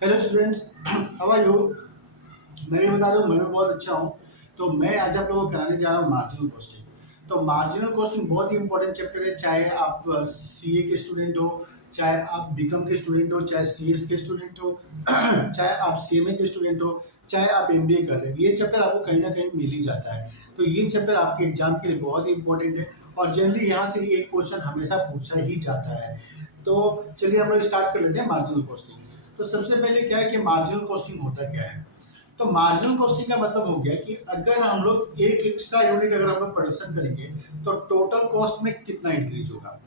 Hello students, how are you. मैं भी बता दूं, मैं भी बहुत अच्छा हूं। तो मैं आज आप लोगों को कराने जा रहा हूं मार्जिनल कॉस्टिंग। तो मार्जिनल कॉस्टिंग बहुत ही इंपॉर्टेंट चैप्टर है, चाहे आप सीए के स्टूडेंट हो, चाहे आप बीकॉम के स्टूडेंट हो, चाहे सीएस के स्टूडेंट हो, चाहे आप सीएमए के स्टूडेंट हो, चाहे आप एमबीए कर रहे हो। ये चैप्टर आपको कहीं ना कहीं मिल ही जाता है। तो ये चैप्टर आपके एग्जाम के लिए बहुत ही इंपॉर्टेंट है और जनरली यहाँ से एक क्वेश्चन हमेशा पूछा ही जाता है। तो चलिए हम लोग स्टार्ट कर लेते हैं मार्जिनल कॉस्टिंग। तो सबसे पहले क्या है कि मार्जिनल कॉस्टिंग होता क्या है। तो मार्जिनल कॉस्टिंग का मतलब हो गया कि अगर हम लोग एक एक्स्ट्रा यूनिट अगर हम लोग प्रोडक्शन करेंगे तो टोटल कॉस्ट में कितना इंक्रीज होगा।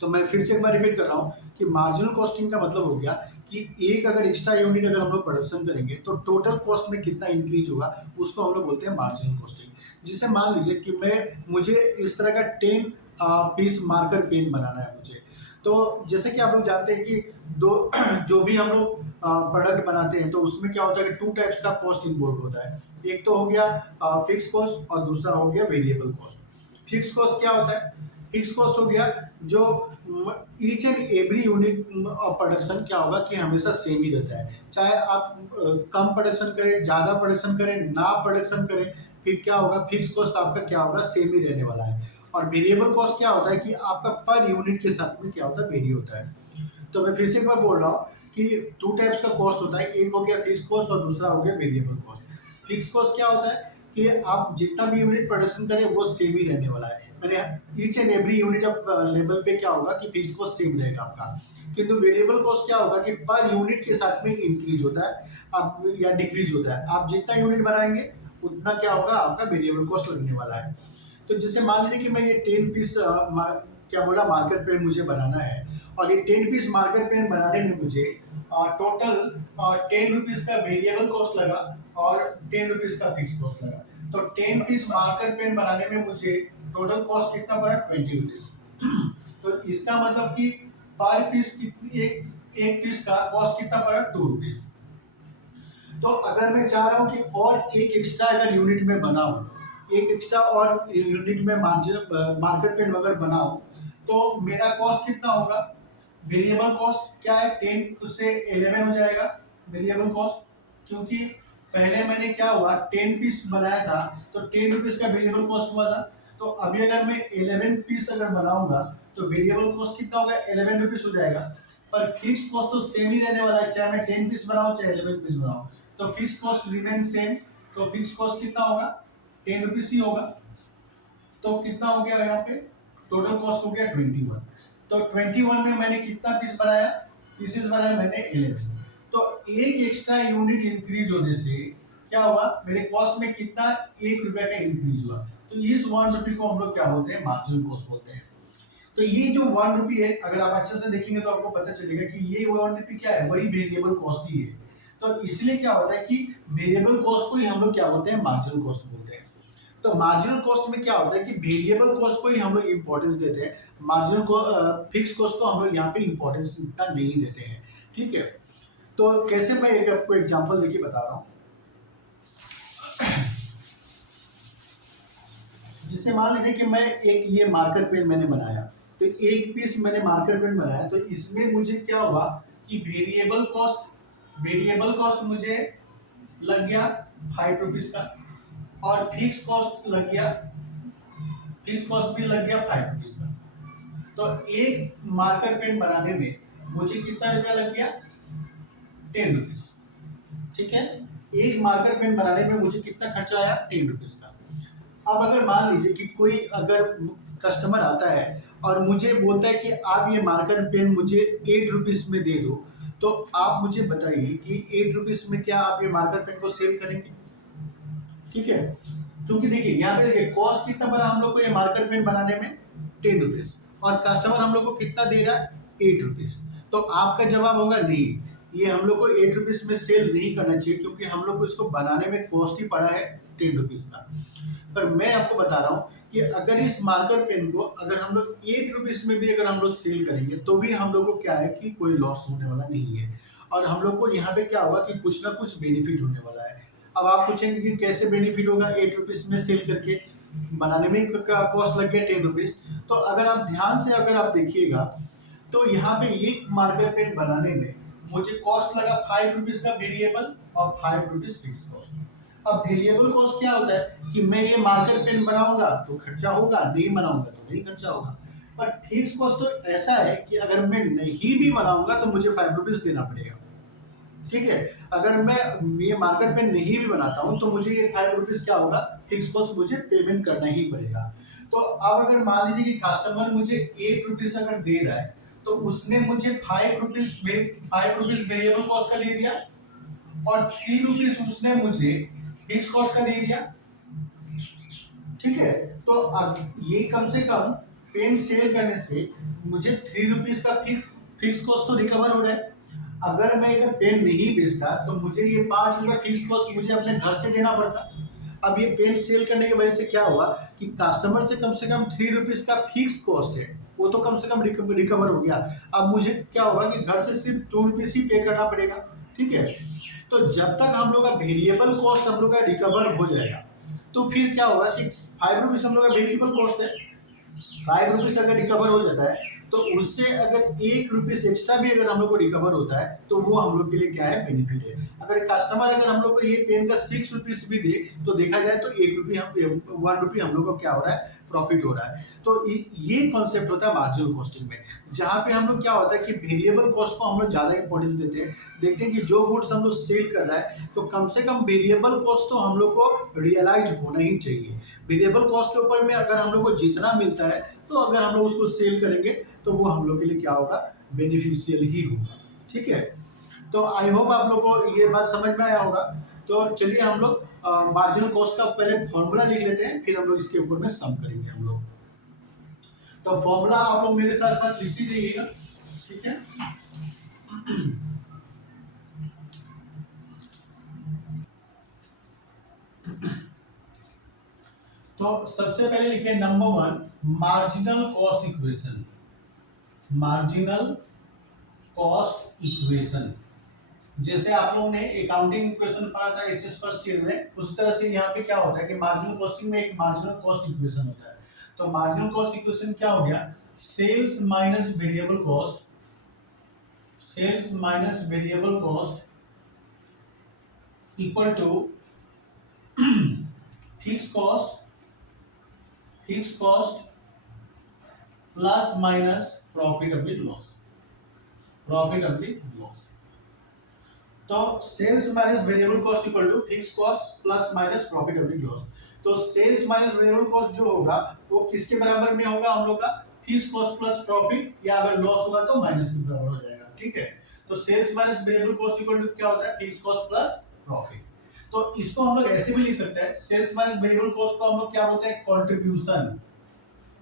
तो मैं फिर से एक बार रिपीट कर रहा हूँ कि मार्जिनल कॉस्टिंग का मतलब हो गया कि एक अगर एक्स्ट्रा यूनिट अगर हम लोग प्रोडक्शन करेंगे तो टोटल कॉस्ट में कितना इंक्रीज होगा, उसको हम लोग बोलते हैं मार्जिनल कॉस्टिंग। जिसे मान लीजिए कि मुझे इस तरह का 10 पीस मार्कर पेन बनाना है मुझे। तो जैसे कि आप लोग जानते हैं कि दो जो भी हम लोग प्रोडक्ट बनाते हैं तो उसमें क्या होता है कि टू टाइप्स का कॉस्ट इन्वॉल्व होता है। एक तो हो गया फिक्स कॉस्ट और दूसरा हो गया वेरिएबल कॉस्ट। फिक्स कॉस्ट क्या होता है? फिक्स कॉस्ट हो गया जो each and every unit of production क्या होगा कि हमेशा सेम ही रहता है, चाहे आप कम प्रोडक्शन करें, ज़्यादा प्रोडक्शन करें, ना प्रोडक्शन करें, फिर क्या होगा, फिक्स कॉस्ट आपका क्या होगा, सेम ही रहने वाला है। और वेरिएबल कॉस्ट क्या होता है कि आपका पर यूनिट के साथ में क्या होता है, वेरी होता है। तो मैं फिर से एक बार बोल रहा हूँ कि टू टाइप्स का कॉस्ट होता है, एक हो गया फिक्स कॉस्ट और दूसरा हो गया वेरिएबल कॉस्ट। फिक्स कॉस्ट क्या होता है कि आप जितना भी यूनिट प्रोडक्शन करें वो सेम ही रहने वाला है, मैंने each and every unit of level पे क्या होगा कि फिक्स कॉस्ट सेम रहेगा आपका। किंतु वेरिएबल कॉस्ट क्या होगा कि पर यूनिट के साथ में इंक्रीज होता है आप या डिक्रीज होता है। आप जितना यूनिट बनाएंगे उतना क्या होगा, आपका वेरिएबल कॉस्ट लगने वाला है। तो जैसे मान लीजिए कि मैं ये 10 पीस क्या बोला मार्कर पेन मुझे बनाना है और ये 10 पीस मार्कर पेन बनाने में मुझे टोटल 10 रुपीज का वेरिएबल कॉस्ट लगा और 10 रुपीज का फिक्स कॉस्ट लगा। तो 10 पीस मार्कर पेन बनाने में मुझे टोटल कॉस्ट कितना पड़ा, 20 रुपीज। तो इसका मतलब कि पर पीस एक पीस का कॉस्ट कितना पड़ा, 2 रुपीज। तो अगर मैं चाह रहा हूँ कि और एक एक्स्ट्रा अगर यूनिट में बनाऊं, एक एक्स्ट्रा और यूनिट में मार्जिन मार्केट पेन अगर बनाऊं तो मेरा कॉस्ट कितना होगा। वेरिएबल कॉस्ट क्या है, 10 से 11 हो जाएगा वेरिएबल कॉस्ट। क्योंकि पहले मैंने क्या हुआ 10 पीस बनाया था तो 10 रुपीज का वेरिएबल कॉस्ट हुआ था। तो अभी अगर मैं 11 पीस अगर बनाऊंगा तो वेरिएबल कॉस्ट कितना होगा, 11 रुपीज हो जाएगा। पर फिक्स कॉस्ट तो सेम ही रहने वाला है, चाहे मैं 10 पीस बनाऊं चाहे 11 पीस बनाऊं। तो फिक्स कॉस्ट रिमेन सेम। तो फिक्स कॉस्ट कितना होगा, 10 रुपीज ही होगा। तो कितना हो गया यहाँ पे, टोटल कॉस्ट हो गया 21। तो 21 में मैंने कितना पीस बनाया, पीसेस बनाया मैंने 11। तो एक एक्स्ट्रा यूनिट इंक्रीज होने से क्या हुआ, मेरे कॉस्ट में कितना, 1 रुपया का इंक्रीज हुआ। तो इस 1 रुपी को हम लोग क्या बोलते हैं, मार्जिनल कॉस्ट बोलते हैं। तो ये जो 1 रुपी है अगर आप अच्छे से देखेंगे तो आपको पता चलेगा कि ये 1 रुपी क्या है, वही वेरिएबल कॉस्ट ही है। तो इसलिए क्या होता है कि वेरिएबल कॉस्ट को ही हम लोग क्या बोलते हैं, मार्जिनल कॉस्ट बोलते हैं। तो मार्जिनल कॉस्ट में क्या होता है कि वेरिएबल कॉस्ट को ही हम लोग इंपॉर्टेंस देते हैं, मार्जिनल को फिक्स कॉस्ट को हम लोग यहाँ पे इंपॉर्टेंस इतना नहीं देते हैं। ठीक है, तो कैसे, मैं एक आपको एग्जांपल देके बता रहा हूँ। जिससे मान लीजिए कि मैं एक ये मार्कर पेन मैंने बनाया, तो एक पीस मैंने मार्कर पेन बनाया तो इसमें मुझे क्या हुआ कि वेरिएबल कॉस्ट मुझे लग गया 5 रुपीज का और फिक्स कॉस्ट भी लग गया 5 रुपीज का। तो एक मार्कर पेन बनाने में मुझे कितना रुपया लग गया, 10 रुपीज। ठीक है, एक मार्कर पेन बनाने में मुझे कितना खर्चा आया, 10 रुपीज का। अब अगर मान लीजिए कि कोई अगर कस्टमर आता है और मुझे बोलता है कि आप ये मार्कर पेन मुझे 8 रुपीज में दे दो, तो आप मुझे बताइए कि 8 रुपीज में क्या आप ये मार्कर पेन को सेल करेंगे। ठीक है, क्योंकि देखिए यहाँ पे देखिए कॉस्ट कितना पड़ा हम लोग को ये मार्कर पेन बनाने में, 10 रुपीज, और कस्टमर हम लोग को कितना दे रहा है, 8 रुपीज। तो आपका जवाब होगा नहीं, ये हम लोग को 8 रुपीज में सेल नहीं करना चाहिए क्योंकि हम लोग को इसको बनाने में कॉस्ट ही पड़ा है 10 रुपीज का। पर मैं आपको बता रहा हूँ कि अगर इस मार्कर पेन को अगर हम लोग 8 रुपीज में भी अगर हम लोग सेल करेंगे तो भी हम लोग को क्या है कि कोई लॉस होने वाला नहीं है, और हम लोग को यहाँ पे क्या होगा कि कुछ ना कुछ बेनिफिट होने वाला है। अब आप पूछेंगे कि कैसे बेनिफिट होगा, 8 रुपीज में सेल करके बनाने में कॉस्ट लग गया 10 रुपीज। तो अगर आप ध्यान से अगर आप देखिएगा तो यहाँ पे ये मार्कर पेन बनाने में मुझे कॉस्ट लगा 5 रुपीज का वेरिएबल और 5 रुपीज फिक्स कॉस्ट। अब वेरिएबल कॉस्ट क्या होता है कि मैं ये मार्कर पेन बनाऊंगा तो खर्चा होगा, नहीं बनाऊंगा तो नहीं खर्चा होगा। पर फिक्स कॉस्ट तो ऐसा है कि अगर मैं नहीं भी बनाऊंगा तो मुझे 5 रुपीज देना पड़ेगा। ठीक है, अगर मैं ये मार्केट में नहीं भी बनाता हूँ तो मुझे ये 5 रुपीज क्या होगा, फिक्स कॉस्ट मुझे पेमेंट करना ही पड़ेगा। तो अब अगर मान लीजिए कि कस्टमर मुझे 8 रुपीज अगर दे रहा है तो उसने मुझे 5 रुपीज वेरिएबल कॉस्ट का दे दिया और 3 रुपीज उसने मुझे फिक्स कॉस्ट का दे दिया। ठीक है, तो अब ये कम से कम पेन सेल करने से मुझे 3 रुपीज का फिक्स कॉस्ट तो रिकवर हो रहा है। अगर मैं अगर पेन नहीं बेचता तो मुझे ये 5 रुपए फिक्स कॉस्ट मुझे अपने घर से देना पड़ता। अब ये पेन सेल करने की वजह से क्या हुआ कि कस्टमर से कम 3 रुपीज का फिक्स कॉस्ट है, वो तो कम से कम रिकवर हो गया। अब मुझे क्या होगा कि घर से सिर्फ 2 रुपीज ही पे करना पड़ेगा। ठीक है, तो जब तक हम लोग का वेरिएबल कॉस्ट हम लोग का रिकवर हो जाएगा तो फिर क्या होगा कि 5 रुपीज हम लोग का वेरिएबल कॉस्ट है, 5 रुपीज अगर रिकवर हो जाता है तो उससे अगर 1 रुपीज एक्स्ट्रा भी अगर हम लोग को रिकवर होता है तो वो हम लोग के लिए क्या है, बेनिफिट है। अगर कस्टमर अगर हम लोग को ये पेन का 6 रुपीज भी दे तो देखा जाए तो 1 रुपी हम लोग को क्या हो रहा है, प्रॉफिट हो रहा है। तो ये कॉन्सेप्ट होता है मार्जिनल कॉस्टिंग में, जहां पे हम लोग क्या होता है कि वेरिएबल कॉस्ट को हम लोग ज्यादा इंपॉर्टेंस देते हैं। देखते हैं कि जो गुड्स हम लोग सेल कर रहा है तो कम से कम वेरिएबल कॉस्ट तो हम लोग को रियलाइज होना ही चाहिए। वेरिएबल कॉस्ट के ऊपर में अगर हम लोग को जितना मिलता है तो अगर हम लोग उसको सेल करेंगे तो वो हम लोग के लिए क्या होगा, बेनिफिशियल ही होगा। ठीक है, तो आई होप आप लोग को ये बात समझ में आया होगा। तो चलिए हम लोग मार्जिनल कॉस्ट का पहले फॉर्मूला लिख लेते हैं, फिर हम लोग इसके ऊपर में सम करेंगे हम लोग। तो फॉर्मूला आप लोग मेरे साथ साथ लिखते जाइएगा। ठीक है, तो सबसे पहले लिखे number 1 marginal cost equation. Marginal cost equation जैसे आप लोगों ने अकाउंटिंग इक्वेशन पढ़ा था एचएस फर्स्ट ईयर में, उस तरह से यहाँ पे क्या होता है कि मार्जिनल कॉस्टिंग में एक मार्जिनल कॉस्ट इक्वेशन होता है। तो मार्जिनल कॉस्ट इक्वेशन क्या हो गया, sales minus variable cost, sales minus variable cost equal to fix cost plus minus profitability loss, profitability loss. तो sales minus variable cost equal to fix cost plus minus profitability loss. तो sales minus variable cost जो होगा वो किसके बराबर में होगा, हम लोग का फिक्स कॉस्ट प्लस प्रॉफिट, या अगर लॉस होगा तो माइनस के बराबर हो जाएगा। ठीक है, तो sales minus variable cost equal to क्या होता है, फिक्स कॉस्ट प्लस प्रॉफिट। तो इसको हम लोग ऐसे भी लिख सकते हैं, सेल्स माइनस वेरिएबल कॉस्ट को हम लोग क्या बोलते हैं, कंट्रीब्यूशन।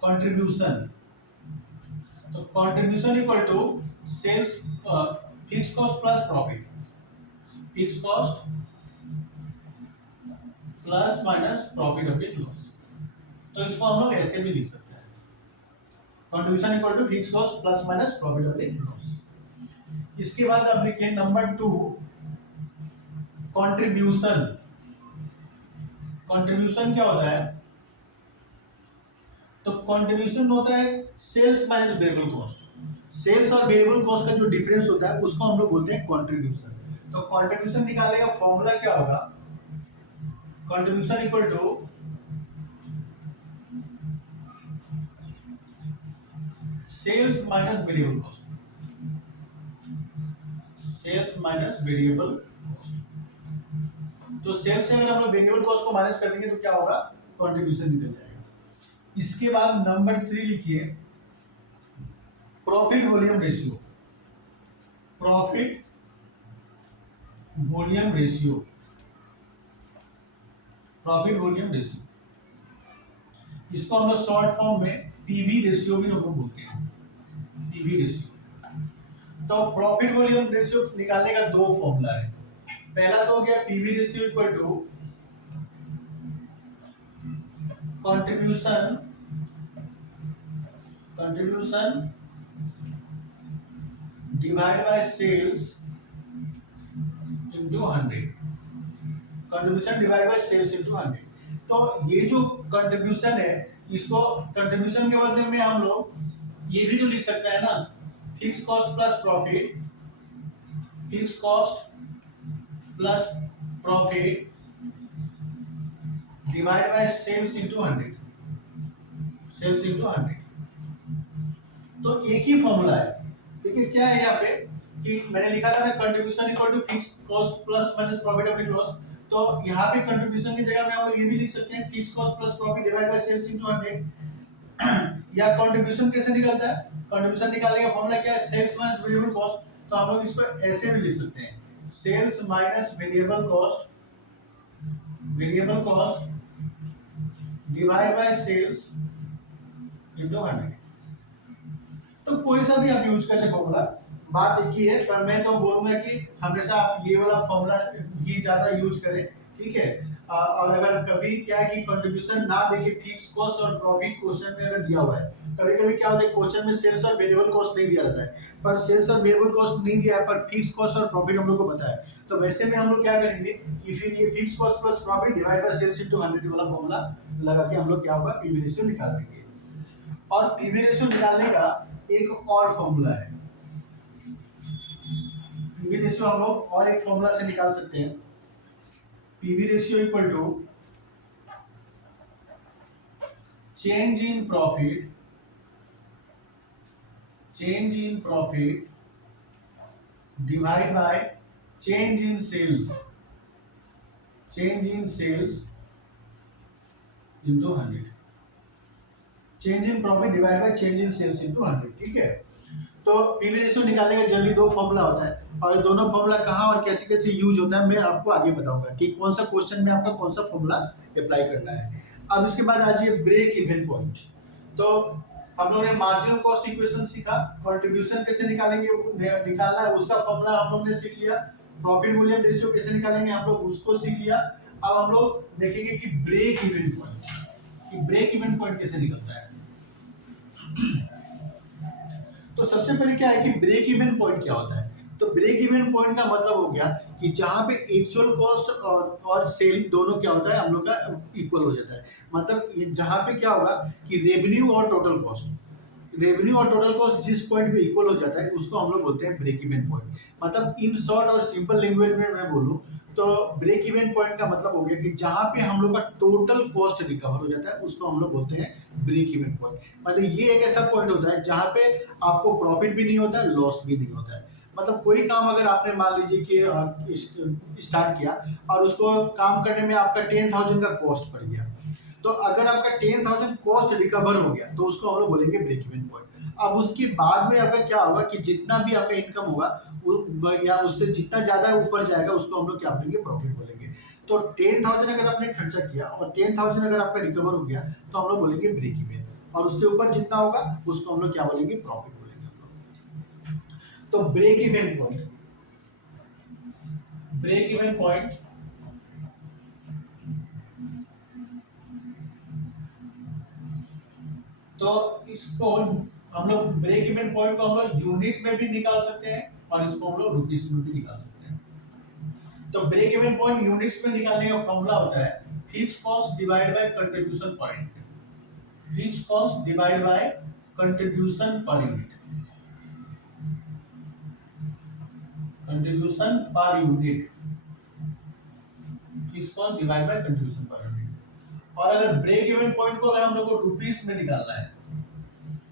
कंट्रीब्यूशन, तो contribution equal to sales fix cost plus profit, fix cost plus minus profitability loss. तो इसको हम लोग ऐसे भी लिख सकते हैं, contribution equal to fix cost plus minus profitability loss. इसके बाद आप लिखें नंबर 2 कंट्रीब्यूशन। कंट्रीब्यूशन क्या होता है, तो कंट्रीब्यूशन होता है sales minus variable cost. Sales और वेरिएबल कॉस्ट का जो डिफरेंस होता है उसको हम लोग बोलते हैं कंट्रीब्यूशन। तो कंट्रीब्यूशन निकालने का फॉर्मूला क्या होगा, contribution equal to sales minus variable cost, sales minus variable cost. तो सेल्स से अगर हम लोग वेरिएबल कॉस्ट को माइनस कर देंगे तो क्या होगा, कंट्रीब्यूशन निकल जाएगा। इसके बाद नंबर 3 लिखिए profit volume ratio, profit volume ratio, profit volume ratio. इसको हम लोग शॉर्ट फॉर्म में पीवी रेशियो भी लोग बोलते हैं, पीवी रेशियो। तो प्रॉफिट वॉल्यूम रेशियो निकालने का दो फॉर्मूला है। पहला तो हो गया PV ratio equal to contribution, contribution divide by sales into 100, contribution divide by sales into 100। तो ये जो कंट्रीब्यूशन है इसको कंट्रीब्यूशन के बदले में हम लोग ये भी तो लिख सकते हैं ना, fix cost plus profit fix cost plus profit divide by sales into 100, sales into 100। तो एक ही फॉर्मूला है। देखिए क्या है यहाँ पे कि मैंने लिखा था ना contribution equal to fixed cost plus minus profit of loss. तो यहाँ पे कंट्रीब्यूशन की जगह में हम लोग ये भी लिख सकते हैं fixed cost plus profit divide by sales into 100। या कंट्रीब्यूशन कैसे निकलता है? कंट्रीब्यूशन निकालने का फॉर्मूला क्या है? Sales minus variable cost. तो हम लोग इसको ऐसे भी लिख सकते हैं, sales minus variable cost, variable cost divide by sales into 100। तो कोई सा भी आप यूज कर ले फॉर्मूला, बात एक ही है। पर मैं तो बोलूंगा कि हमेशा आप ये वाला फॉर्मूला ही ज्यादा यूज करें, ठीक है। और अगर कभी क्या है कि कंट्रीब्यूशन ना देके फिक्स कॉस्ट और प्रॉफिट क्वेश्चन में अगर दिया हुआ है, कभी कभी क्या होता है क्वेश्चन में सेल्स और वेरिएबल कॉस्ट नहीं दिया रहता है, पर सेल्स और वेरिएबल कॉस्ट नहीं दिया है पर फिक्स कॉस्ट और प्रॉफिट हम लोग को पता है। तो वैसे में हम लोग क्या करेंगे कि फिर ये fix cost plus profit divide by sales into 100 वाला फॉर्मूला लगा के हम लोग क्या होगा पीवी रेशियो निकाल देंगे। और पीवी रेशियो निकालने का एक और फॉर्मूला है। पीवी रेशियो हम लोग और एक फॉर्मूला से निकाल सकते हैं। PV ratio equal to change in profit, change in profit divide by change in sales, change in sales into 100। Change in profit divide by change in sales into 100, ठीक है। तो पीवी रेशियो निकालने का generally दो formula होता है, और दोनों फॉर्मूला कहाँ और कैसे कैसे यूज होता है मैं आपको आगे बताऊंगा कि कौन सा क्वेश्चन में आपका कौन सा फॉर्मूला अप्लाई करना है। अब इसके बाद आ जाइए ब्रेक इवन पॉइंट। तो हम लोगों ने मार्जिनल कॉस्ट इक्वेशन सीखा, कंट्रीब्यूशन कैसे निकालेंगे निकालना है उसका फॉर्मूला हम लोग ने सीख लिया, प्रॉफिट वॉल्यूम रेशियो कैसे निकालेंगे हम लोग उसको सीख लिया। अब हम लोग देखेंगे कि ब्रेक इवन पॉइंट, कि ब्रेक इवन पॉइंट कैसे निकलता है। तो सबसे पहले क्या है कि ब्रेक इवन पॉइंट क्या होता है? तो ब्रेक इवन पॉइंट का मतलब हो गया कि जहां पे एक्चुअल कॉस्ट और सेल दोनों क्या होता है हम लोग का इक्वल हो जाता है। मतलब जहां पे क्या होगा कि रेवेन्यू और टोटल कॉस्ट, रेवेन्यू और टोटल कॉस्ट जिस पॉइंट पे इक्वल हो जाता है उसको हम लोग बोलते हैं ब्रेक इवन पॉइंट। मतलब इन शॉर्ट और सिंपल लैंग्वेज में मैं बोलूं तो ब्रेक इवन पॉइंट का मतलब हो गया कि जहां पे हम लोग का टोटल कॉस्ट रिकवर हो जाता है उसको हम लोग बोलते हैं ब्रेक इवन पॉइंट। मतलब ये एक ऐसा पॉइंट होता है जहां पे आपको प्रॉफिट भी नहीं होता है, लॉस भी नहीं होता है। मतलब कोई काम अगर आपने मान लीजिए कि स्टार्ट किया और उसको काम करने में आपका 10,000 का कॉस्ट पड़ गया, तो अगर आपका 10,000 कॉस्ट रिकवर हो गया तो उसको हम लोग बोलेंगे ब्रेक इवन पॉइंट। अब उसके बाद में आपका क्या होगा कि जितना भी आपका इनकम होगा या उससे जितना ज्यादा ऊपर जाएगा उसको हम लोग क्या बोलेंगे? प्रॉफिट बोलेंगे। तो 10,000 अगर आपने खर्चा किया और 10,000 अगर आपका रिकवर हो गया तो हम लोग बोलेंगे ब्रेक इवन, और उसके ऊपर जितना होगा उसको हम लोग क्या बोलेंगे? प्रॉफिट बोलेंगे हम लोग। तो break even point, break even point तो इसको हम लोग ब्रेक इवन पॉइंट को हम लोग यूनिट में भी निकाल सकते हैं और इसको हम लोग रुपीस में भी निकाल सकते हैं। तो ब्रेक इवन पॉइंट यूनिट्स में निकालने का फॉर्मूला होता है fix cost divide by contribution per unit, fix cost divide by contribution per unit, contribution per unit, fix cost divide by contribution per unit. और अगर ब्रेक इवन पॉइंट को अगर हम लोग को रुपीस में निकालना है,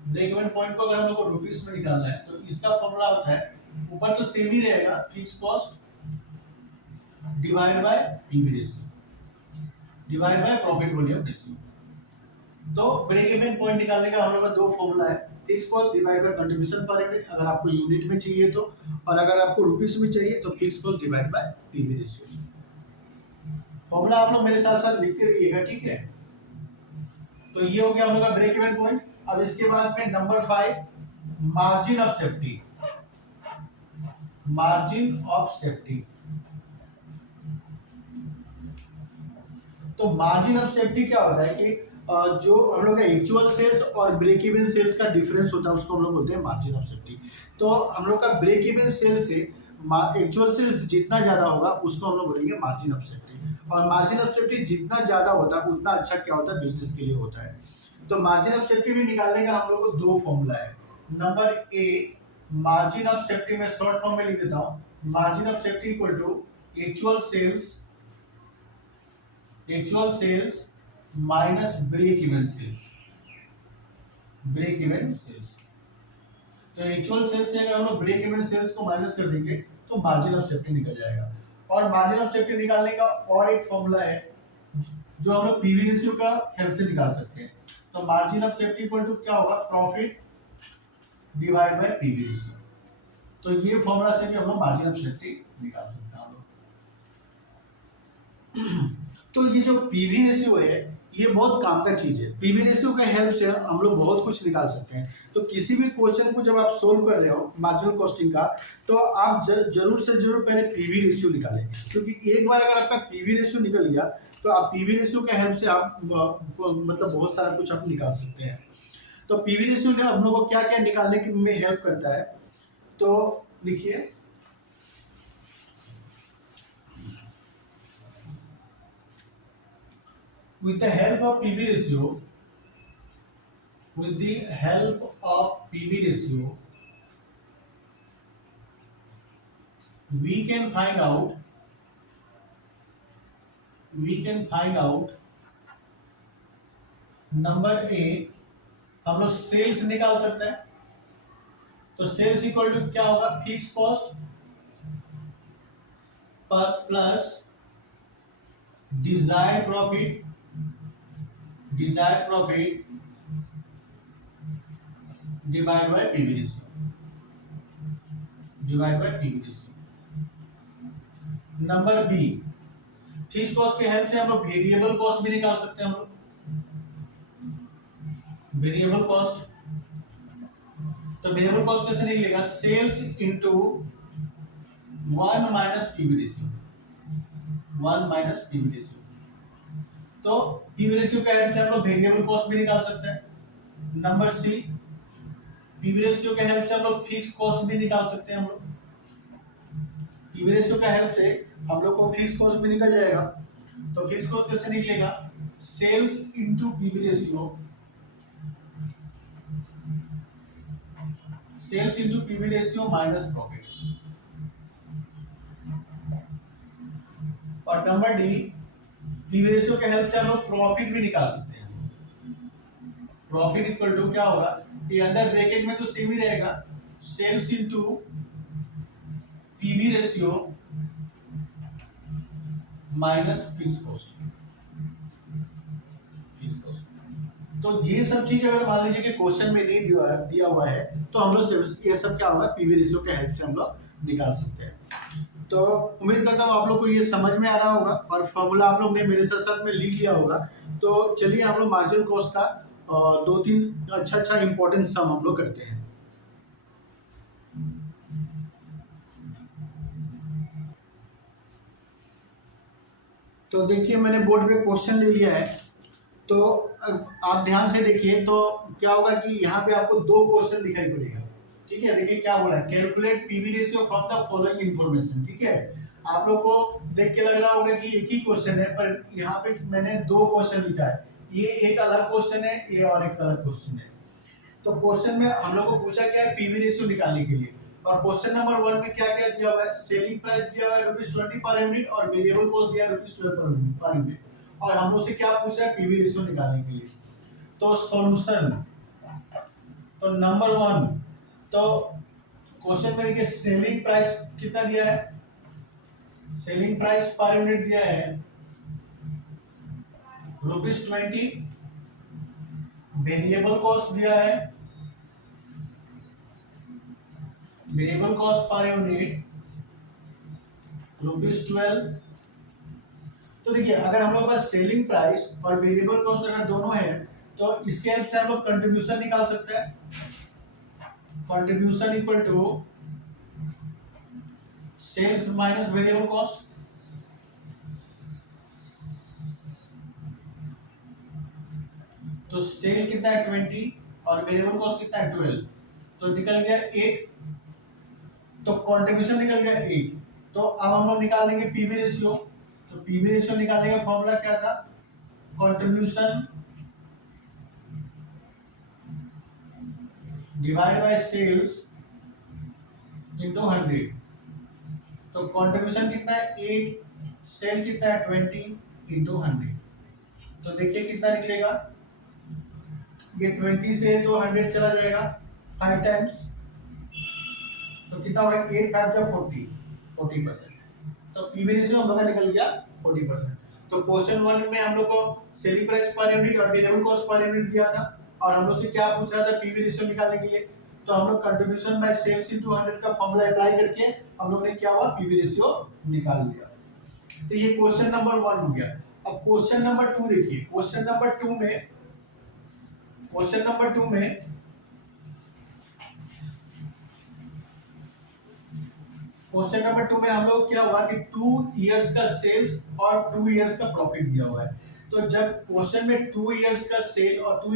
ब्रेक इवन पॉइंट को अगर हम लोग को रुपीस में निकालना है तो इसका फॉर्मूला होता है, ऊपर तो सेम ही रहेगा, fix cost divide by PV ratio divide by profit volume ratio. तो ब्रेक इवन पॉइंट निकालने का हम लोग का दो फॉर्मूला है, fix cost divide by contribution per unit अगर आपको यूनिट में चाहिए तो, और अगर आपको रुपीस में चाहिए तो fix cost divide by PV ratio. Formula आप लोग मेरे साथ साथ लिखते रहिएगा, ठीक है। तो ये हो गया हम लोग का ब्रेक इवन पॉइंट। अब इसके बाद में number 5 margin of safety, margin of safety. तो मार्जिन ऑफ सेफ्टी क्या होता है कि जो हम लोग का एक्चुअल सेल्स और ब्रेक इवन सेल्स का डिफरेंस होता है उसको हम लोग बोलते हैं मार्जिन ऑफ सेफ्टी। तो हम लोग का ब्रेक इवन सेल्स से एक्चुअल सेल्स जितना ज्यादा होगा उसको हम लोग बोलेंगे मार्जिन ऑफ सेफ्टी। और मार्जिन ऑफ सेफ्टी जितना ज्यादा होता है उतना अच्छा क्या होता है? बिजनेस के लिए होता है। तो मार्जिन ऑफ सेफ्टी भी निकालने का हम लोग को दो फॉर्मूला है। Number A margin of safety में शॉर्ट फॉर्म में लिख देता हूं, margin of safety equal to actual sales minus break even sales, break even sales. तो एक्चुअल सेल्स से अगर हम लोग ब्रेक इवन सेल्स को माइनस कर देंगे तो मार्जिन ऑफ सेफ्टी निकल जाएगा। और मार्जिन ऑफ सेफ्टी निकालने का और एक फॉर्मूला है जो हम लोग पीवी रेशियो का हेल्प से निकाल सकते हैं। तो margin of safety equal to क्या होगा, profit divide by PV ratio. तो ये फॉर्मूला से भी हम लोग मार्जिन ऑफ सेफ्टी निकाल सकते हैं हम लोग। तो ये जो पीवी रेशियो है ये बहुत काम का चीज है। पीवी रेशियो के हेल्प से हम लोग बहुत कुछ निकाल सकते हैं। तो किसी भी क्वेश्चन को जब आप सोल्व कर रहे हो मार्जिनल कॉस्टिंग का, तो आप जरूर से जरूर पहले पीवी रेशियो निकालें, क्योंकि एक बार अगर आपका पीवी रेशियो निकल गया तो आप पीवी रेशियो के हेल्प से आप मतलब बहुत सारा कुछ आप निकाल सकते हैं। तो पीवी रेशियो ने हम लोग को क्या क्या निकालने में हेल्प करता है, तो लिखिए with the help of PV ratio, with the help of PV ratio, we can find out number A, हम लोग सेल्स निकाल सकते हैं। तो सेल्स इक्वल टू क्या होगा, फिक्स कॉस्ट पर plus desired profit divide by PV ratio. Number B, fix cost के हेल्प से हम लोग वेरिएबल कॉस्ट भी निकाल सकते हैं। हम लोग वेरिएबल कॉस्ट, तो वेरिएबल कॉस्ट कैसे निकलेगा, sales into 1 minus PV ratio. तो पीवी रेशियो के हेल्प से हम लोग वेरिएबल कॉस्ट भी निकाल सकते हैं। नंबर सी, पीवी रेशियो के हेल्प से हम लोग फिक्स कॉस्ट भी निकाल सकते हैं। हम लोग पीवी रेशियो के हेल्प से हम लोग को फिक्स कॉस्ट भी निकल जाएगा। तो फिक्स कॉस्ट कैसे निकलेगा, sales into PV ratio, sales into PV ratio minus profit. और नंबर डी, पीवी रेशियो के हेल्प से हम लोग प्रॉफिट भी निकाल सकते हैं। प्रॉफिट इक्वल टू क्या होगा, ये अंदर ब्रैकेट में तो सेम ही रहेगा, sales into PV ratio minus fix cost. तो ये सब चीज अगर मान लीजिए कि क्वेश्चन में नहीं दिया हुआ है तो हम लोग ये सब क्या होगा, पीवी रेशियो के हेल्प से हम लोग निकाल सकते हैं। तो उम्मीद करता हूँ आप लोग को ये समझ में आ रहा होगा और फॉर्मूला आप लोग ने मेरे साथ साथ में लिख लिया होगा। तो चलिए हम लोग मार्जिनल कॉस्ट का 2-3 अच्छा इंपॉर्टेंट सम हम लोग करते हैं। तो देखिए मैंने बोर्ड पे क्वेश्चन ले लिया है, तो आप ध्यान से देखिए तो क्या होगा कि यहाँ पे आपको 2 क्वेश्चन दिखाई पड़ेगा। ठीक है, देखिए क्या बोला है, calculate PV ratio from the following information. ठीक है, आप लोग को देख के लग रहा होगा कि एक ही क्वेश्चन है, पर यहाँ पे मैंने 2 क्वेश्चन लिखा है। ये एक अलग क्वेश्चन है, ये और एक अलग क्वेश्चन है। तो क्वेश्चन में हम लोग को पूछा क्या है, पीवी रेशियो निकालने के लिए। और क्वेश्चन नंबर 1 में क्या क्या दिया हुआ है, सेलिंग प्राइस दिया हुआ है ₹20 पर यूनिट और वेरिएबल कॉस्ट दिया है ₹12 पर यूनिट। और हम लोग से क्या पूछ रहा है, पीवी रेशियो निकालने के लिए। तो सॉल्यूशन, तो नंबर 1, तो क्वेश्चन में देखिए सेलिंग प्राइस कितना दिया है, सेलिंग प्राइस पर यूनिट दिया है ₹20, वेरिएबल कॉस्ट दिया है, वेरिएबल कॉस्ट पर यूनिट ₹12। तो देखिए अगर हम लोग के पास सेलिंग प्राइस और वेरिएबल कॉस्ट अगर दोनों है तो इसके हेल्प से हम लोग कंट्रीब्यूशन निकाल सकते हैं। Contribution equal to sales minus variable cost. तो सेल कितना है 20 और वेरिएबल कॉस्ट कितना है 12, तो निकल गया 8। तो कंट्रीब्यूशन निकल गया 8। तो अब हम लोग निकाल देंगे पीवी रेशियो। तो पीवी रेशियो निकालने का फॉर्मूला क्या था, contribution divide by sales into 100, तो कंट्रीब्यूशन कितना है 8, सेल कितना है 20 इंटू 100, तो देखिए कितना निकलेगा, ये 20 से तो 100 चला जाएगा 5 टाइम्स, तो कितना होगा 8 5 जब 40%, तो पीवी रेशियो हम लोग का निकल गया 40%। तो क्वेश्चन 1 में हम लोग को सेलिंग प्राइस पर यूनिट और वेरिएबल कॉस्ट पर यूनिट दिया था, और हम लोग से क्या पूछ रहा था पीवी रेशियो निकालने के लिए, तो हम लोग कंट्रीब्यूशन बाय सेल्स इनटू 100 का फॉर्मूला अप्लाई करके हम लोग ने क्या हुआ पीवी रेशियो निकाल लिया। तो ये क्वेश्चन नंबर 1 हो गया। अब क्वेश्चन नंबर 2 देखिए, क्वेश्चन नंबर 2 में हम लोग क्या हुआ कि 2 इयर्स का सेल्स और 2 इयर्स का प्रॉफिट दिया हुआ है। तो जब क्वेश्चन में 2 इयर्स का सेल और 2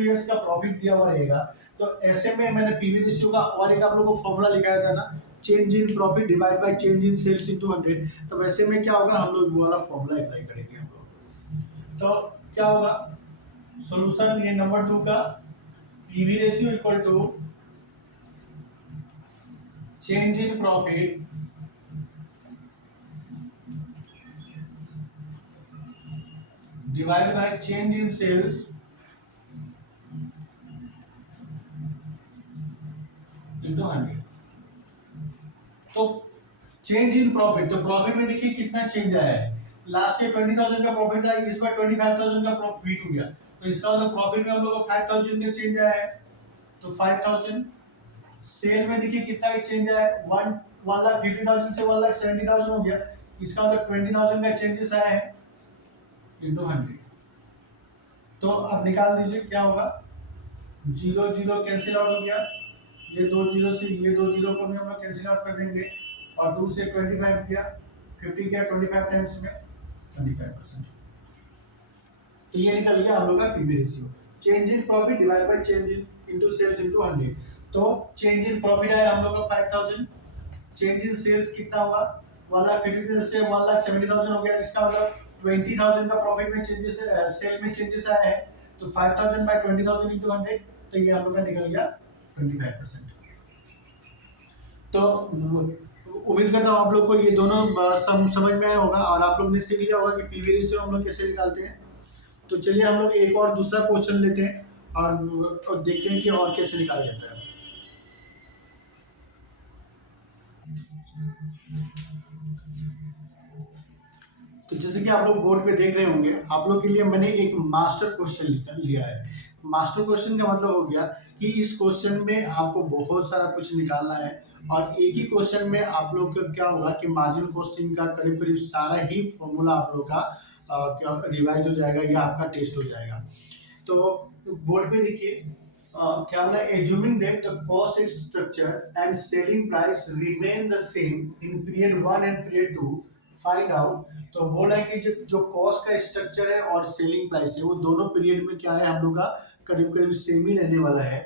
इयर्स का प्रॉफिट दिया हुआ रहेगा, तो ऐसे में मैंने पीवी रेशियो का और एक आप लोगों को फॉर्मूला लिखाया था ना, change in profit divide by change in sales into 100, तो वैसे में क्या होगा हम लोग वो वाला फॉर्मूला अप्लाई करेंगे हम लोग। तो क्या होगा सॉल्यूशन, ये नंबर 2 का PV ratio equal to change in profit divided by change in sales into 100। तो चेंज इन प्रॉफिट, तो प्रॉफिट में देखिए कितना चेंज आया है, लास्ट ईयर 20,000 का प्रॉफिट था, इस बार 25,000 का प्रॉफिट हो गया, तो इसका मतलब प्रॉफिट में हम लोग को 5,000 का चेंज आया है, तो 5,000। सेल में देखिए कितना का चेंज आया है, 1,50,000 से 1,70,000 हो गया, इसका मतलब 20,000 का चेंजेस आया है इंटू 100। तो अब निकाल दीजिए क्या होगा, 0 0 कैंसिल आउट हो गया, ये 2 0 से ये 2 0 को भी हम लोग कैंसिल आउट कर देंगे, और 2 से 25 गया, 50 गया 25 टाइम्स में 25%, तो ये निकल गया हम लोग का PV ratio, change in profit divide by change in into sales into 100। तो चेंज इन प्रॉफिट आया हम लोग का 5,000, चेंज इन सेल्स कितना हुआ 1,50,000 से 1,70,000 हो गया, इसका मतलब 20,000 का प्रॉफिट में चेंजेस, सेल में चेंजेस आया है, तो 5,000 बाय 20,000 इनटू 100, तो ये हम लोग का निकल गया 25%। तो उम्मीद करता हूँ आप लोग को ये दोनों समझ में आया होगा, और आप लोग ने सीख लिया होगा कि पीवी रेशियो हम लोग कैसे निकालते हैं। तो चलिए हम लोग एक और दूसरा क्वेश्चन लेते हैं और देखते हैं कि और कैसे निकाला जाता है। तो जैसे कि आप लोग बोर्ड पे देख रहे होंगे, आप लोग के लिए मैंने एक मास्टर क्वेश्चन लिया है। मास्टर क्वेश्चन का मतलब हो गया कि इस क्वेश्चन में आपको बहुत सारा कुछ निकालना है, और एक ही क्वेश्चन में आप लोग का क्या होगा कि मार्जिन कॉस्टिंग का करीब करीब सारा ही फॉर्मूला आप लोग का क्या रिवाइज हो जाएगा या आपका टेस्ट हो जाएगा। तो बोर्ड पे देखिए क्या बोला, assuming that the cost structure and selling price remain the same in period 1 and period 2, find out. तो बोला है कि जो कॉस्ट का स्ट्रक्चर है और सेलिंग प्राइस है वो दोनों पीरियड में क्या है हम लोग का करीब करीब सेम ही रहने वाला है।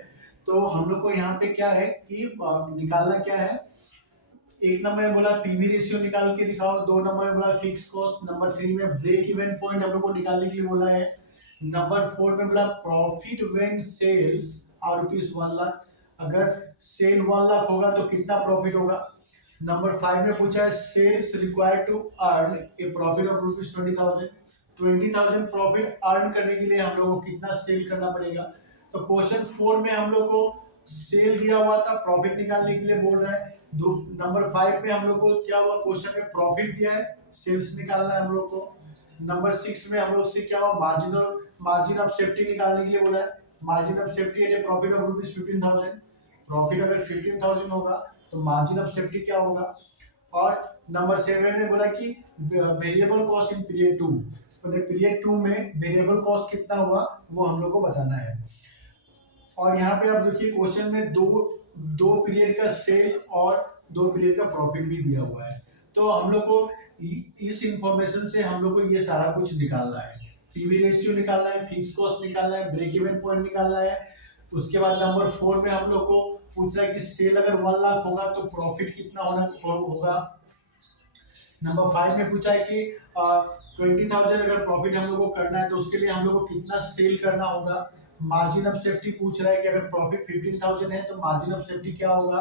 तो हम लोग को यहाँ पे क्या है कि निकालना क्या है, एक नंबर में बोला पीवी रेशियो निकाल के दिखाओ, 2 नंबर में बोला फिक्स कॉस्ट, नंबर 3 में ब्रेक इवन पॉइंट हम लोग को निकालने के लिए बोला है, नंबर 4 में बोला profit when sales are rupees 1,00,000, अगर सेल 1,00,000 होगा तो कितना प्रॉफिट होगा। नंबर 5 में पूछा है sales required to earn a profit of rupees 20,000, 20,000 profit earn करने के लिए हम लोग को कितना सेल करना पड़ेगा। तो क्वेश्चन 4 में हम लोग को सेल दिया हुआ था, प्रॉफिट निकालने के लिए बोल रहा है। नंबर 5 में हम लोग को क्या हुआ, क्वेश्चन में प्रॉफिट दिया है, सेल्स निकालना है हम लोग को। नंबर 6 में हम लोग से क्या हुआ, मार्जिन ऑफ सेफ्टी निकालने के लिए बोला है, मार्जिन ऑफ सेफ्टी है प्रॉफिट ऑफ रुपीज 15,000, प्रॉफिट अगर 15,000 होगा तो मार्जिन ऑफ सेफ्टी क्या होगा। और नंबर 7 में बोला कि variable cost in period 2, period 2 में वेरिएबल कॉस्ट कितना हुआ वो हम लोग को बताना है। और यहाँ पे आप देखिए क्वेश्चन में दो पीरियड का सेल और 2 पीरियड का प्रॉफिट भी दिया हुआ है। तो हम लोग को इस इंफॉर्मेशन से हम लोग को ये सारा कुछ निकालना है, पीवी रेशियो निकालना है, फिक्स कॉस्ट निकालना है, ब्रेक इवन पॉइंट निकालना है। उसके बाद नंबर 4 में हम लोग को पूछ रहा है कि सेल अगर 1,00,000 होगा तो प्रॉफिट कितना होगा। नंबर 5 में पूछा है कि 20,000 अगर प्रॉफिट हम लोग को करना है तो उसके लिए हम लोग को कितना सेल करना होगा। मार्जिन ऑफ सेफ्टी पूछ रहा है कि अगर प्रॉफिट 15,000 है तो मार्जिन ऑफ सेफ्टी क्या होगा।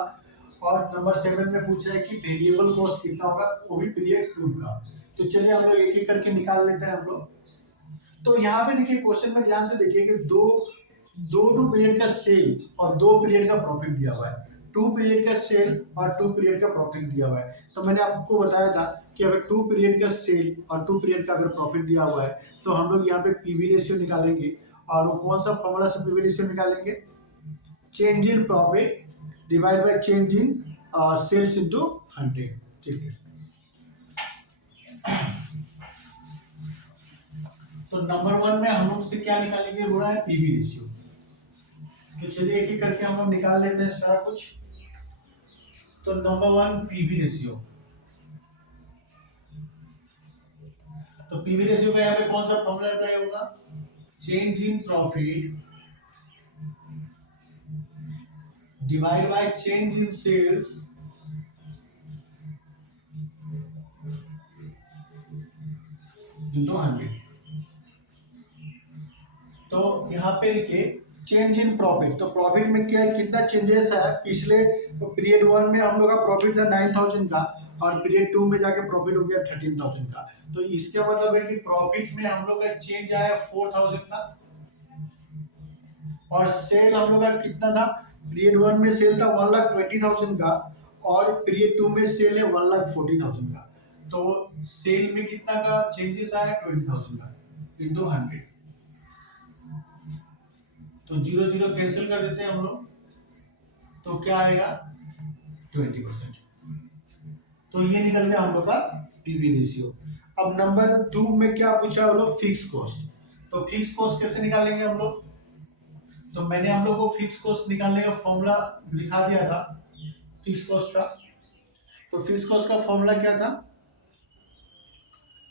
और नंबर 7 में पूछ रहा है कि वेरिएबल कॉस्ट कितना होगा, वो भी पीरियड 2 का। तो चलिए हम लोग एक एक करके निकाल लेते हैं हम लोग। तो यहाँ पे देखिए क्वेश्चन में ध्यान से देखिए कि दो पीरियड का सेल और 2 पीरियड का प्रॉफिट दिया हुआ है। 2 पीरियड का सेल और 2 पीरियड का प्रॉफिट दिया हुआ है। तो मैंने आपको बताया था कि अगर 2 पीरियड का सेल और 2 पीरियड का अगर प्रॉफिट दिया हुआ है तो हम लोग यहाँ पे पीवी रेशियो निकालेंगे। और वो कौन सा फॉर्मूला से पीवी रेशियो निकालेंगे? Change in profit divide by change in sales into 100। ठीक है, तो नंबर 1 में हम लोग से क्या निकालेंगे, बोला है पीवी रेशियो। तो चलिए एक एक करके हम लोग निकाल लेते हैं सारा कुछ। तो नंबर 1 पीवी रेशियो। तो पीवी रेशियो का यहाँ पे कौन सा फॉर्मूला अप्लाई होगा? Change in profit divide by change in sales into 100। तो यहाँ पे देखिए चेंज इन प्रॉफिट, तो प्रॉफिट में क्या है, कितना चेंजेस है? पिछले पीरियड 1 में हम लोग का प्रॉफिट था 9000 का और पीरियड 2 में जाके प्रॉफिट हो गया 13000 का। तो इसका मतलब है कि प्रॉफिट में हम लोग का चेंज आया 4000 का। और सेल हम लोग का कितना था? पीरियड 1 में सेल था 1,20,000 का और पीरियड 2 में सेल है 1,40,000 का। तो सेल में कितना का चेंजेस आया? 20,000 का इंटू 100। तो 0 0 कैंसिल कर देते हैं हम लोग, तो क्या आएगा? 20%। तो ये निकल गया हम लोग का पीवी रेशियो। अब नंबर 2 में क्या पूछा हम लोग? Fix cost. तो फिक्स कॉस्ट कैसे निकालेंगे हम लोग? तो मैंने हम लोग को फिक्स कॉस्ट निकालने का फॉर्मूला लिखा दिया था फिक्स कॉस्ट का। तो फिक्स कॉस्ट का फॉर्मूला क्या था?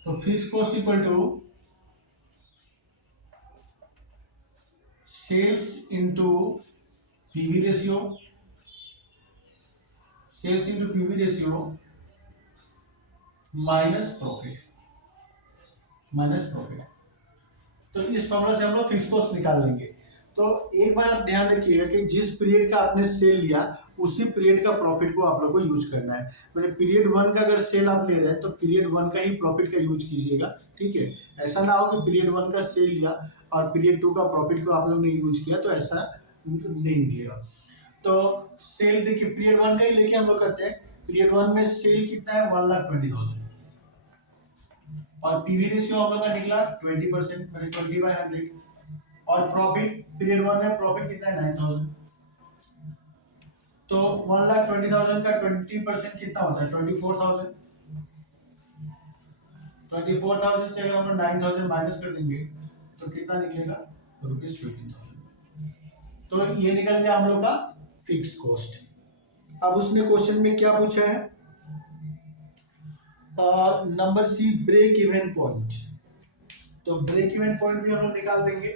तो fix cost equal to sales into PV ratio, sales into PV ratio minus profit, minus profit. तो इस फॉर्मूला से हम लोग फिक्स कॉस्ट निकाल लेंगे। तो एक बार आप ध्यान रखिएगा कि जिस पीरियड का आपने सेल लिया उसी पीरियड का प्रॉफिट को आप लोग को यूज करना है। मैंने पीरियड 1 का अगर सेल आप ले रहे हैं तो पीरियड 1 का ही प्रॉफिट का यूज कीजिएगा। ठीक है, ऐसा ना हो कि पीरियड 1 का सेल लिया और पीरियड 2 का प्रॉफिट को आप लोग ने यूज किया, तो ऐसा नहीं मिलेगा। तो सेल देखिए पीरियड 1 का ही लेके हम लोग करते हैं। पीरियड 1 में सेल कितना है? 1,20,000 और पीवी रेशियो हम लोग का निकला 20%, 20/100। और प्रॉफिट पीरियड 1 में प्रॉफिट कितना है? 9,000। तो 1,20,000 का 20% कितना होता है? 24,000। 24,000 से अगर हम 9,000 माइनस कर देंगे तो कितना निकलेगा? ₹15,000। तो ये निकल गया हम लोग का फिक्स कॉस्ट। अब उसने क्वेश्चन में क्या पूछा है? Number C break even point. तो ब्रेक इवन पॉइंट भी हम लोग निकाल देंगे।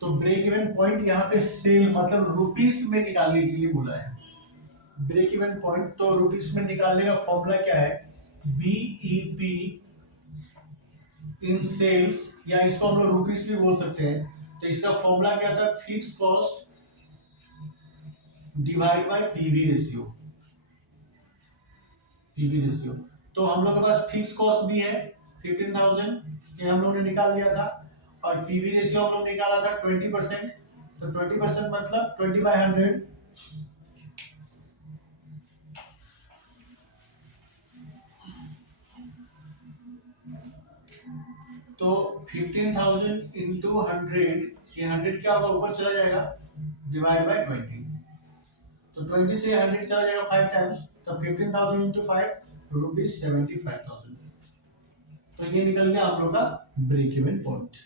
तो ब्रेक इवन पॉइंट यहाँ पे सेल मतलब रुपीस में निकालने के लिए बोला है। ब्रेक इवन पॉइंट तो रुपीस में निकालने का फॉर्मूला क्या है? बीईपी इन सेल्स, या इसको हम लोग रुपीस भी बोल सकते हैं। तो इसका फॉर्मूला क्या था? Fix cost divide by PV ratio, PV ratio. तो हम लोग के पास फिक्स कॉस्ट भी है 15,000, ये हम लोग ने निकाल दिया था। और पीवी रेशियो हम लोग निकाला था 20%। तो 20% मतलब 20/100। तो 15,000 इंटू 100, ये 100 क्या होगा? ऊपर चला जाएगा, डिवाइड बाय 20। तो 20 से 100 चला जाएगा 5 टाइम्स, तो 15,000 इंटू 5 ₹75,000। तो ये निकल गया हम लोग का ब्रेक इवन पॉइंट।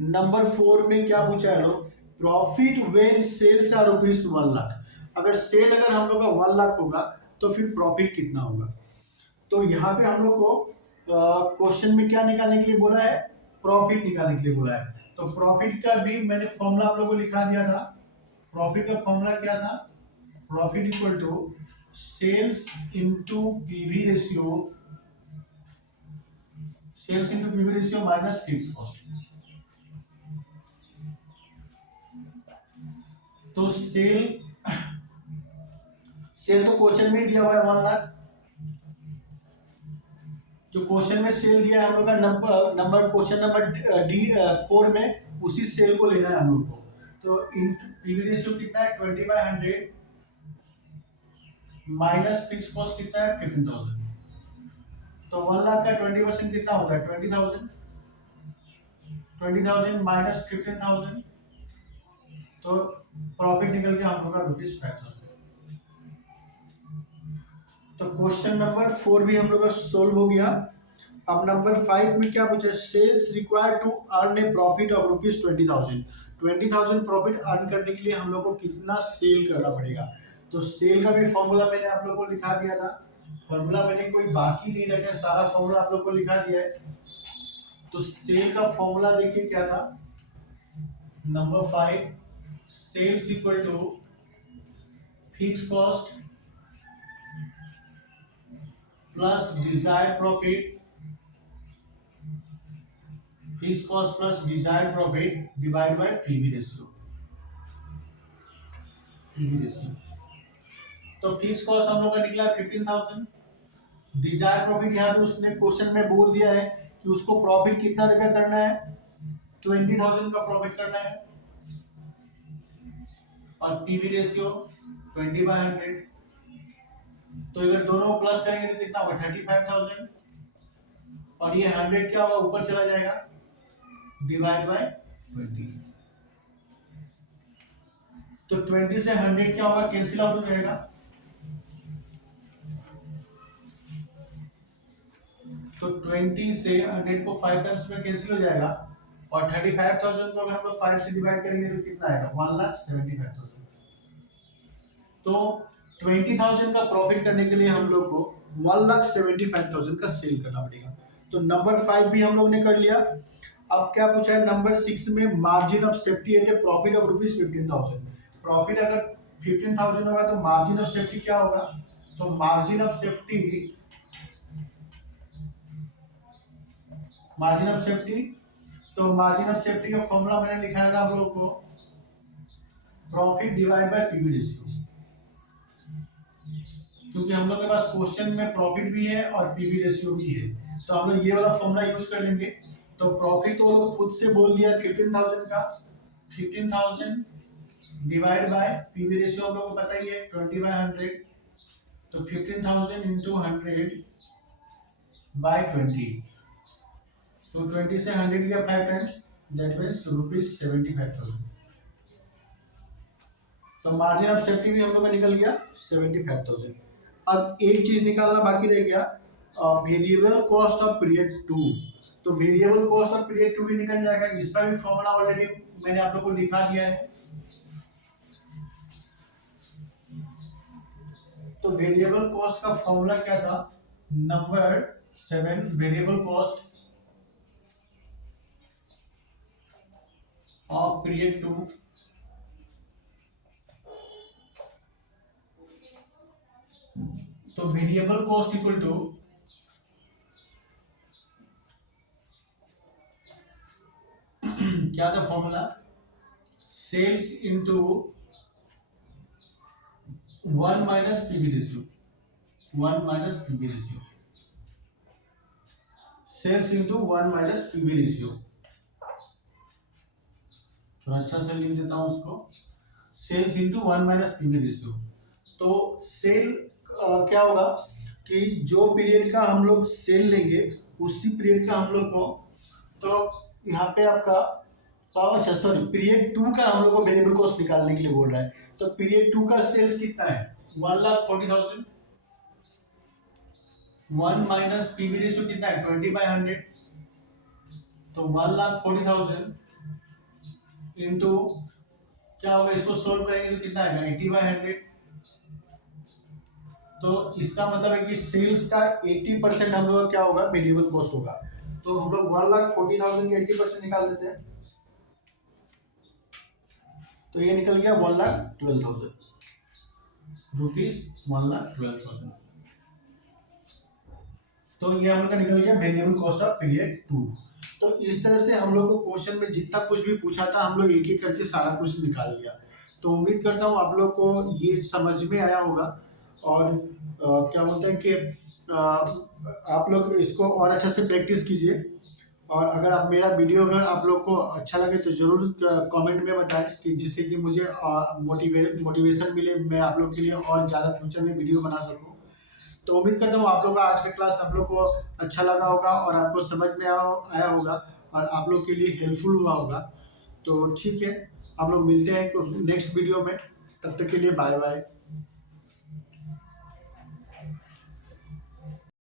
नंबर 4 में क्या पूछा है लोग? Profit when sales are ₹1,00,000। अगर सेल अगर हम लोग का 1,00,000 होगा तो फिर प्रॉफिट कितना होगा? तो यहाँ पे हम लोग को क्वेश्चन में क्या निकालने के लिए बोला है? प्रॉफिट निकालने के लिए बोला है। तो प्रॉफिट का भी मैंने फॉर्मूला आप लोगों को लिखा दिया था। प्रॉफिट का फॉर्मूला क्या था? Profit equal to sales into PV ratio, sales into PV ratio minus fix cost. तो सेल सेल तो क्वेश्चन में ही दिया हुआ है 1 लाख। तो क्वेश्चन में सेल दिया है हम लोग का नंबर क्वेश्चन नंबर डी 4 में उसी सेल को लेना है हम लोग को। तो पीवी रेशियो कितना है 20/100 माइनस फिक्स कॉस्ट कितना है 15,000। तो 1 लाख का 20% कितना होगा 20,000। 20,000 माइनस 15,000 तो प्रॉफिट निकल के हम लोग का ₹5,000। तो क्वेश्चन नंबर 4 भी हम लोग का सोल्व हो गया। अब नंबर 5 में क्या पूछा, sales required to earn a profit of ₹20,000। 20,000 profit earn करने के लिए हम लोग को कितना सेल करना पड़ेगा। तो सेल का भी फॉर्मूला मैंने आप लोग को लिखा दिया था। फॉर्मूला मैंने कोई बाकी नहीं रखा, सारा फॉर्मूला आप लोग को लिखा दिया है। तो सेल का फॉर्मूला देखिए क्या था, number 5 sales equal to fix cost plus desired profit, fix cost plus desired profit divide by PV ratio. तो फिक्स कॉस्ट हम लोग का निकला 15,000। डिजायर्ड प्रॉफिट यहाँ पे उसने क्वेश्चन में बोल दिया है कि उसको प्रॉफिट कितना रुपया करना है 20,000 का प्रॉफिट करना है। और पीवी रेशियो 20/100। तो अगर दोनों प्लस करेंगे तो कितना होगा 35,000 और ये 100 क्या होगा ऊपर चला जाएगा डिवाइड बाय 20। तो 20 से 100 क्या होगा कैंसिल आउट हो जाएगा। तो 20 से 100 को 5 टाइम्स में कैंसिल हो जाएगा और 35,000 को अगर हम लोग 5 से डिवाइड करेंगे तो कितना आएगा 1,75,000। तो 20,000 का प्रॉफिट करने के लिए हम लोग को 1,75,000 का सेल करना पड़ेगा। तो नंबर 5 भी हम लोग ने कर लिया। अब क्या पूछा है नंबर 6 में, margin of safety eight A profit of ₹15,000। Profit अगर 15,000 होगा तो मार्जिन ऑफ सेफ्टी क्या होगा। तो मार्जिन ऑफ सेफ्टी का फॉर्मूला मैंने लिखा था आप लोग को, profit divide by PV ratio. क्योंकि हम लोग के पास क्वेश्चन में प्रॉफिट भी है और पीवी रेशियो भी है, तो हम लोग ये वाला फॉर्मूला यूज कर लेंगे। तो प्रॉफिट तो लोग खुद से बोल दिया 15,000 का, 15,000 डिवाइड बाय पीवी रेशियो हम लोग को पता ही है 20/100। तो 15,000 इंटू 100 बाय 20। तो 20 से 100 गया 5 टाइम्स, दैट मीन्स ₹75,000। तो मार्जिन ऑफ सेफ्टी भी हम लोग का निकल गया 75,000। अब एक चीज निकालना बाकी रह गया, वेरिएबल कॉस्ट ऑफ पीरियड 2। तो वेरिएबल कॉस्ट ऑफ पीरियड 2 भी निकल जाएगा। इसका भी फॉर्मूला ऑलरेडी मैंने आप लोग को लिखा दिया है। तो वेरिएबल कॉस्ट का फॉर्मूला क्या था, number 7 variable cost of period 2 तो वेरिएबल कॉस्ट इक्वल टू क्या था formula, sales into 1 minus PV ratio, 1 minus PV ratio, sales into 1 minus PV ratio. थोड़ा अच्छा से लिख देता हूं उसको, sales into 1 minus PV ratio. तो सेल क्या होगा कि जो पीरियड का हम लोग सेल लेंगे उसी पीरियड का हम लोग को, तो यहाँ पे आपका अच्छा सॉरी पीरियड 2 का हम लोग को वेरिएबल कॉस्ट निकालने के लिए बोल रहा है। तो पीरियड 2 का सेल्स कितना है 1,40,000, 1 माइनस पीवी रेशियो कितना है 20/100। तो 1,40,000 इंटू क्या होगा, इसको सोल्व करेंगे तो कितना आएगा 80/100। तो इसका मतलब है कि सेल्स का 80% हम लोग का क्या होगा वेरिएबल कॉस्ट होगा। तो हम लोग 1,40,000 के 80% निकाल देते हैं, तो ये निकल गया 1,12,000 रुपीज, 1,12,000। तो ये हम लोग का निकल गया वेरिएबल कॉस्ट ऑफ पीरियड 2। तो इस तरह से हम लोग को क्वेश्चन में जितना कुछ भी पूछा था हम लोग एक एक करके सारा कुछ निकाल लिया। तो उम्मीद करता हूँ आप लोग को ये समझ में आया होगा। और क्या बोलते हैं कि आप लोग इसको और अच्छा से प्रैक्टिस कीजिए। और अगर आप मेरा वीडियो अगर आप लोग को अच्छा लगे तो ज़रूर कमेंट में बताएं, कि जिससे कि मुझे मोटिवेशन मिले, मैं आप लोग के लिए और ज़्यादा फ्यूचर में वीडियो बना सकूं। तो उम्मीद करता हूँ आप लोग का आज का क्लास आप लोग को अच्छा लगा होगा और आपको समझ में आया होगा और आप लोग के लिए हेल्पफुल हुआ होगा। तो ठीक है, हम लोग मिलते हैं नेक्स्ट वीडियो में। तब तक के लिए बाय बाय।